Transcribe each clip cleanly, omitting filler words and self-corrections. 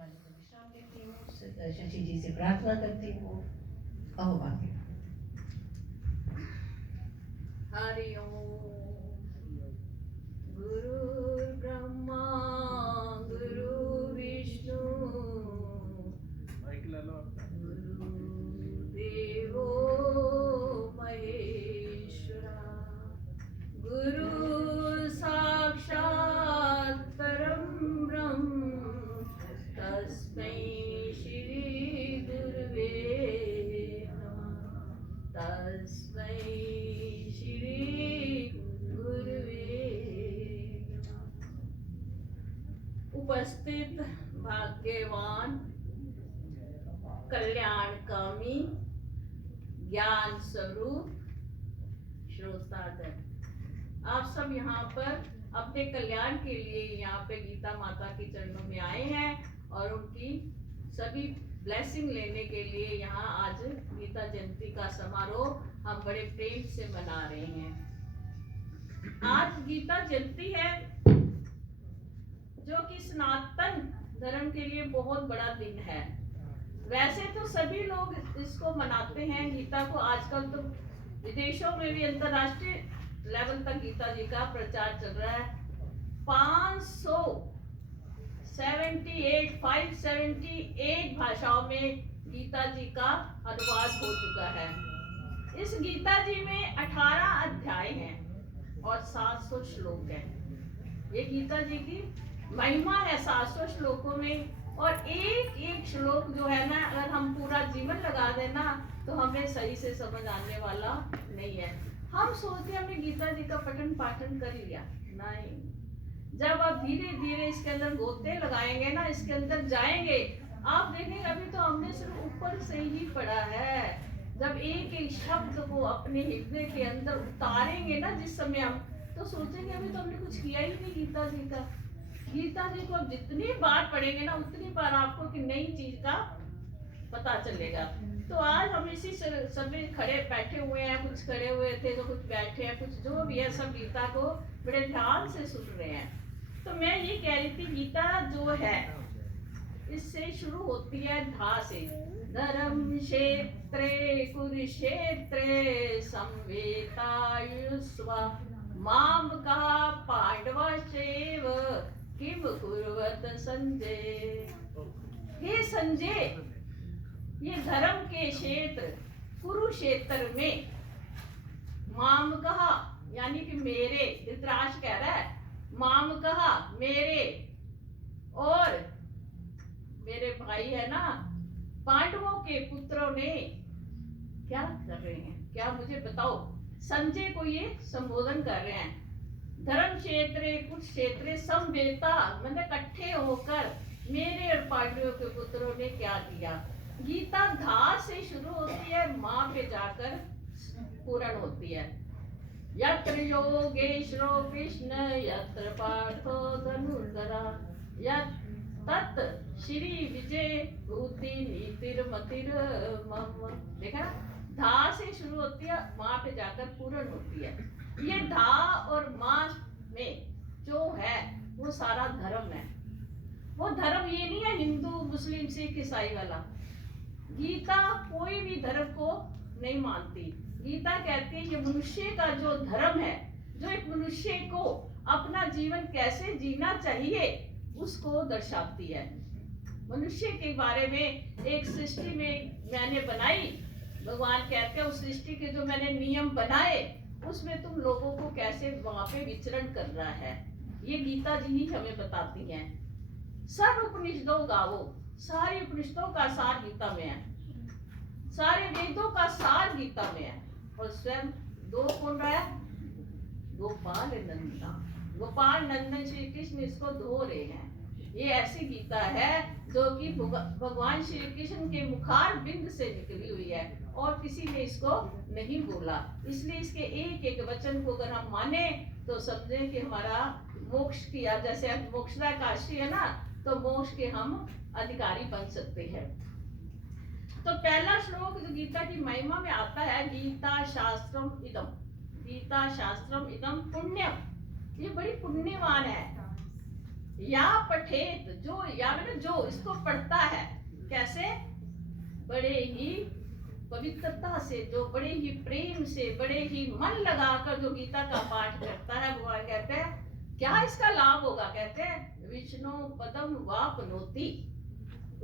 वालों को विश्राम देती हूँ, शशि जी से प्रार्थना करती हूँ। कहो बाकी। हरि ओम। गुरु ब्रह्मा गुरु विष्णु गुरु देवो महेश्वरा गुरु साक्षात् परम ब्रह्म तस्मै श्री गुरुवे नमः। तस्मै श्री गुरुवे नमः। उपस्थित भाग्यवान कल्याणकामी ज्ञान स्वरूप श्रोतागण, आप सब यहाँ पर अपने कल्याण के लिए यहाँ पे गीता माता के चरणों में आए हैं और उनकी सभी ब्लेसिंग लेने के लिए यहाँ आज गीता जयंती का समारोह हम बड़े प्रेम से मना रहे हैं। आज गीता जयंती है जो कि सनातन धर्म के लिए बहुत बड़ा दिन है। वैसे तो सभी लोग इसको मनाते हैं गीता को, आजकल तो विदेशों में भी अंतरराष्ट्रीय लेवल तक गीता जी का प्रचार चल रहा है। 578 भाषाओं में गीता जी का अनुवाद हो चुका है। इस गीता जी में 18 अध्याय हैं और 700 श्लोक हैं। ये गीता जी की महिमा है 700 श्लोकों में। और एक एक श्लोक जो है ना, अगर हम पूरा जीवन लगा देना तो हमें सही से समझ आने वाला नहीं है। हम सोचते हमने गीता जी का पठन पाठन कर लिया, नहीं। जब आप धीरे धीरे इसके अंदर गोते लगाएंगे ना, इसके अंदर जाएंगे, आप देखेंगे अभी तो हमने सिर्फ ऊपर से ही पढ़ा है। जब एक एक शब्द को अपने हृदय के अंदर उतारेंगे ना, जिस समय हम तो सोचेंगे अभी तो हमने कुछ किया ही नहीं गीता जी का। गीता जी को अब जितनी बार पढ़ेंगे ना, उतनी बार आपको कि नई चीज का पता चलेगा। तो आज हम इसी सभी खड़े बैठे हुए हैं, कुछ खड़े हुए थे तो कुछ बैठे हैं, कुछ जो भी है सब गीता को बड़े ध्यान से सुन रहे हैं। तो मैं ये कह रही थी, गीता जो है इससे शुरू होती है धा से। धर्म क्षेत्रे कुरुक्षेत्रे संवेतायुष्वा माम का पांडवशेव किम कुर्वत संजय। हे संजय, ये धर्म के क्षेत्र कुरुक्षेत्र में माम कहा, यानी कि मेरे, धृतराष्ट्र कह रहा है माम कहा मेरे, और मेरे भाई है ना पांडवों के पुत्रों ने क्या कर रहे हैं, क्या मुझे बताओ। संजय को ये संबोधन कर रहे हैं। धर्म क्षेत्र कुछ क्षेत्र समवेता, मतलब इकट्ठे होकर मेरे और पांडवों के पुत्रों ने क्या किया। गीता धा से शुरू होती है, माँ पे जाकर पूर्ण होती है। यत्र योगेश्वरो कृष्ण यत्र पार्थो धनुर्धरा तत् श्री विजय भूति नीतिर मतिर मम। देखा, धा से शुरू होती है, माँ पे जाकर पूर्ण होती है। ये धा और माँ में जो है वो सारा धर्म है। वो धर्म ये नहीं है हिंदू मुस्लिम सिख ईसाई वाला। गीता कोई भी धर्म को नहीं मानती। गीता कहती है ये मनुष्य का जो धर्म है, जो एक मनुष्य को अपना जीवन कैसे जीना चाहिए उसको दर्शाती है। मनुष्य के बारे में एक सृष्टि में मैंने बनाई, भगवान कहते हैं उस सृष्टि के जो मैंने नियम बनाए उसमें तुम लोगों को कैसे वहां पे विचरण करना है, ये गीता जी ही हमें बताती हैं। सब उपनिषदों गावो, सारी उपनिषदों का सार गीता में है, सारे वेदों का सार गीता में है। और स्वयं दो कौन रहा है, गोपाल नंदन, गोपाल नंदन श्री कृष्ण इसको धो रहे हैं। ये ऐसी गीता है जो कि भगवान श्री कृष्ण के मुखार बिंद से निकली हुई है और किसी ने इसको नहीं बोला। इसलिए इसके एक एक वचन को अगर हम माने तो समझें कि हमारा मोक्ष किया, जैसे मोक्षदा काशी है ना, तो मोक्ष के हम अधिकारी बन सकते हैं। तो पहला श्लोक जो गीता की महिमा में आता है, गीता शास्त्रम इदम, गीता शास्त्रम इदम पुण्यम, ये बड़ी पुण्यवान है। या पठेत, जो या मैंने जो इसको पढ़ता है, कैसे, बड़े ही पवित्रता से, जो बड़े ही प्रेम से, बड़े ही मन लगाकर जो गीता का पाठ करता है, भगवान कहते हैं क्या इसका लाभ होगा, कहते हैं विष्णु पदम वापनोति,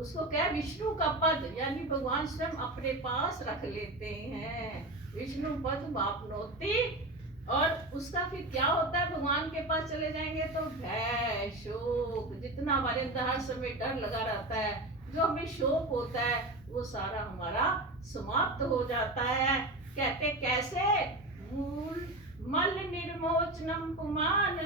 उसको क्या, विष्णु का पद यानी भगवान स्वयं अपने पास रख लेते हैं, विष्णु पद वापनोति। और उसका फिर क्या होता है, भगवान के पास चले जाएंगे तो भय शोक, जितना हमारे अंदर हर समय डर लगा रहता है, जो हमें शोक होता है, वो सारा हमारा समाप्त हो जाता है। कहते कैसे, मूल मल निर्मोचनम पुमान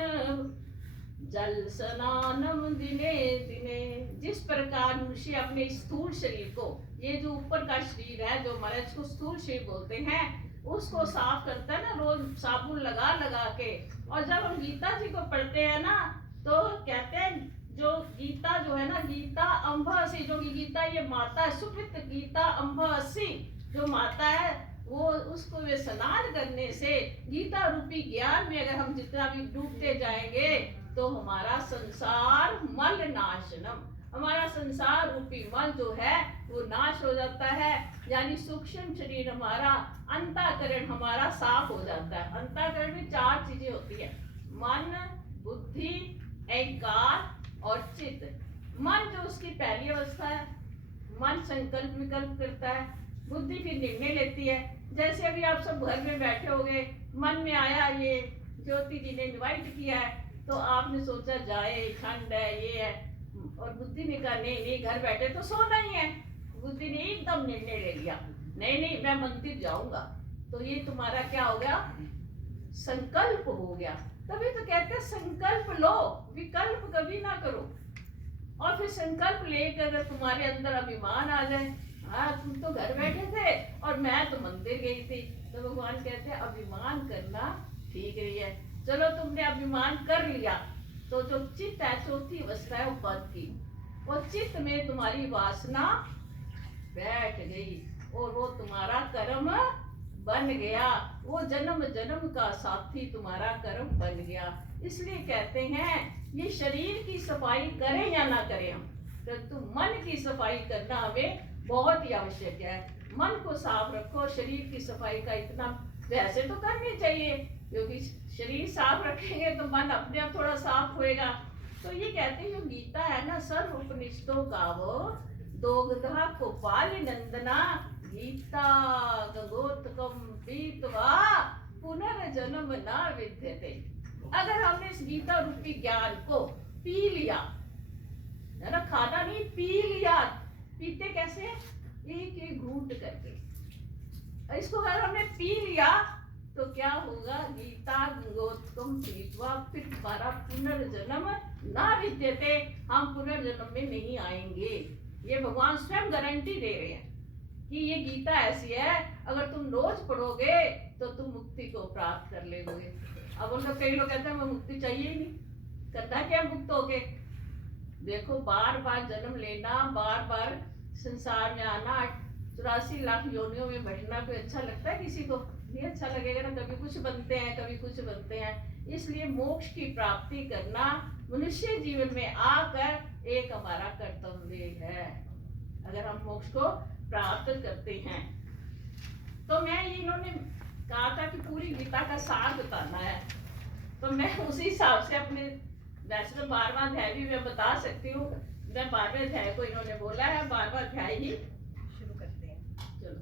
जल स्नानम दिने दिने। जिस प्रकार मनुष्य अपने स्थूल शरीर को, ये जो ऊपर का शरीर है, जो हमारे इसको स्थूल शरीर बोलते हैं, उसको साफ करता है ना रोज साबुन लगा लगा के। और जब हम गीता जी को पढ़ते हैं ना, तो कहते हैं जो गीता जो है ना, गीता अम्भसी, जो गीता ये माता है, सुकृत गीता अम्भसी जो माता है, वो उसको वे स्नान करने से गीता रूपी ज्ञान में अगर हम जितना भी डूबते जाएंगे तो हमारा संसार मल नाशनम, हमारा संसार रूपी मल जो है वो नाश हो जाता है। यानी सूक्ष्म शरीर हमारा, अंतःकरण हमारा साफ हो जाता है। अंतःकरण में 4 चीजें होती है, मन, बुद्धि, अहंकार और चित्त। मन जो उसकी पहली अवस्था है, मन संकल्प विकल्प करता है, बुद्धि फिर निर्णय लेती है। जैसे अभी आप सब घर में बैठे होगे, मन में आया ये ज्योति जी ने इनवाइट किया है, तो आपने सोचा जाए, ठंड है, ये है, और बुद्धि ने कहा नहीं नहीं घर बैठे तो सोना ही है। बुद्धि ने एकदम निर्णय ले लिया, नहीं नहीं मैं मंदिर जाऊंगा। तो ये तुम्हारा क्या हो गया, संकल्प हो गया। तभी तो कहते हैं संकल्प लो, विकल्प कभी ना करो। और फिर संकल्प लेकर अगर तुम्हारे अंदर अभिमान आ जाए, हाँ तुम तो घर बैठे थे और मैं तो मंदिर गई थी, तो भगवान कहते हैं अभिमान करना ठीक नहीं है। चलो तुमने अभिमान कर लिया, तो जो चित्त है, चौथी अवस्था है वो पद की, वो चित्त में तुम्हारी वासना बैठ गई और वो तुम्हारा कर्म बन गया, वो जन्म जन्म का साथी तुम्हारा कर्म बन गया। इसलिए कहते हैं ये शरीर की सफाई करें या ना करें हम, परंतु मन की सफाई करना हमें बहुत ही आवश्यक है। मन को साफ रखो, शरीर की सफाई का इतना वैसे तो करनी चाहिए, क्योंकि शरीर साफ रखेंगे तो मन अपने आप थोड़ा साफ होएगा। तो ये कहते हैं जो गीता है ना, सर्व उपनिषदों का वो दोगधा कोपाल नंदना गीता गंगोत्कम पीतवा पुनर्जन्म ना विद्यते। अगर हमने इस गीता रूपी ज्ञान को पी लिया है ना, खाना नहीं, पी लिया। पीते कैसे, एक एक घूंट करके। इसको अगर हमने पी लिया तो क्या होगा, गीता गंगोत्कम पीतवा, फिर हमारा पुनर्जन्म ना विद्यते, हम पुनर्जन्म में नहीं आएंगे। ये भगवान स्वयं गारंटी दे रहे हैं कि ये गीता ऐसी है, अगर तुम रोज पढ़ोगे तो तुम मुक्ति को प्राप्त कर लेगे। अब उन लोग, कई लोग कहते हैं हमें मुक्ति चाहिए ही नहीं, करना क्या मुक्त होके। देखो बार बार जन्म लेना, बार बार संसार में आना, 84 लाख योनियों में बैठना कोई अच्छा लगता है किसी को? नहीं अच्छा लगेगा ना। कभी कुछ बनते हैं, कभी कुछ बनते हैं। इसलिए मोक्ष की प्राप्ति करना मनुष्य जीवन में आकर एक हमारा कर्तव्य है, अगर हम मोक्ष को प्राप्त करते हैं। तो मैं ये इन्होंने कहा था कि पूरी गीता का सार बताना है, तो मैं उसी हिसाब से अपने, वैसे तो 12वां अध्याय भी मैं बता सकती हूँ, मैं 12वें अध्याय को इन्होंने बोला है, 12वां अध्याय ही शुरू करते हैं। चलो।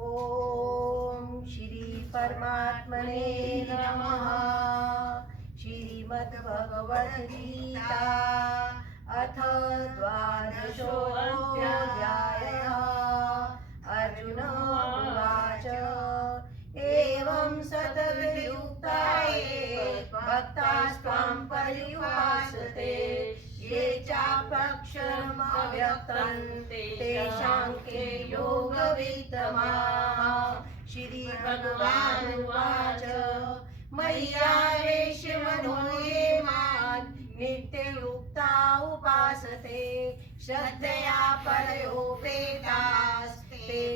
ओम श्री परमात्मने नमः। श्रीमद् भगवद गीता अथ द्वादशोऽध्यायः। अर्जुन उवाच एवं सततयुक्ताये भक्तास्त्वां पर्युपासते ये चाप्यक्षरमव्यक्तं तेषां के योगवित्तमाः। श्रीभगवानुवाच मय्यावेश्य मनो ये मां नित्ययुक्ता उपासते श्रद्धया परयोपेतास्ते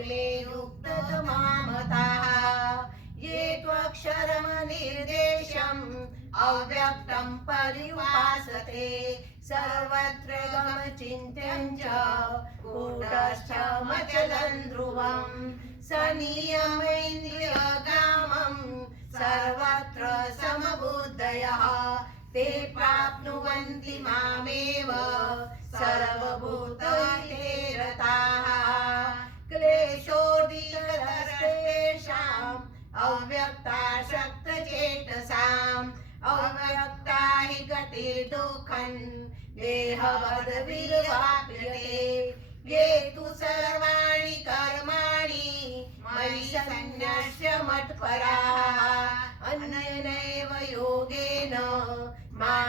मे युक्ततमा मताः। ये त्वक्षरमनिर्देशं अव्यक्तं पर्युपासते सर्वत्र गमचिन्त्यं च कूटस्थमचलं ध्रुवं सनियमेन्द्रियग्रामं सर्वत्र समबुद्धयः ते प्राप्नुवन्ति मामेव सर्वभूतैते रताः क्लेशोदितस्तेषाम् अव्यक्तासक्तचेतसाम् अव्यक्ता हि गतिर्दुःखं देहवद्भिर्वाप्यते ये तु सर्वाणि कर्माणि मयि सन्न्यस्य मत्पराः अन्येनैव योगेन मां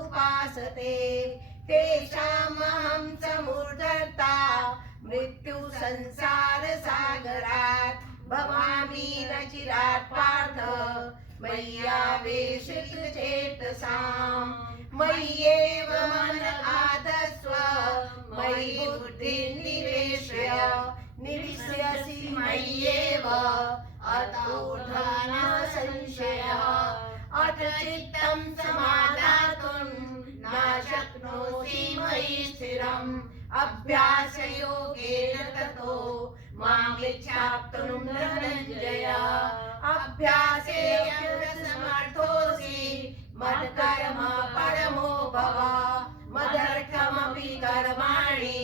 उपासते तेषामहं समुद्धर्ता मृत्युसंसारसागरात् भवामि न चिरात् पार्थ मय्यावेशितचेतसाम् मय्येव मन आधत्स्व मयि बुद्धिं निवेशय निविश्यसि मय्येव अतो न संशयः अथ चित्तं समादातुं न शक्नोषि मयि स्थिरम् अभ्यासयोगेन ततो मामिच्छाप्तुं धनञ्जय अभ्यासेऽप्यसमर्थोऽसि मत्कर्म परमो भव मदर्थमपि कर्माणि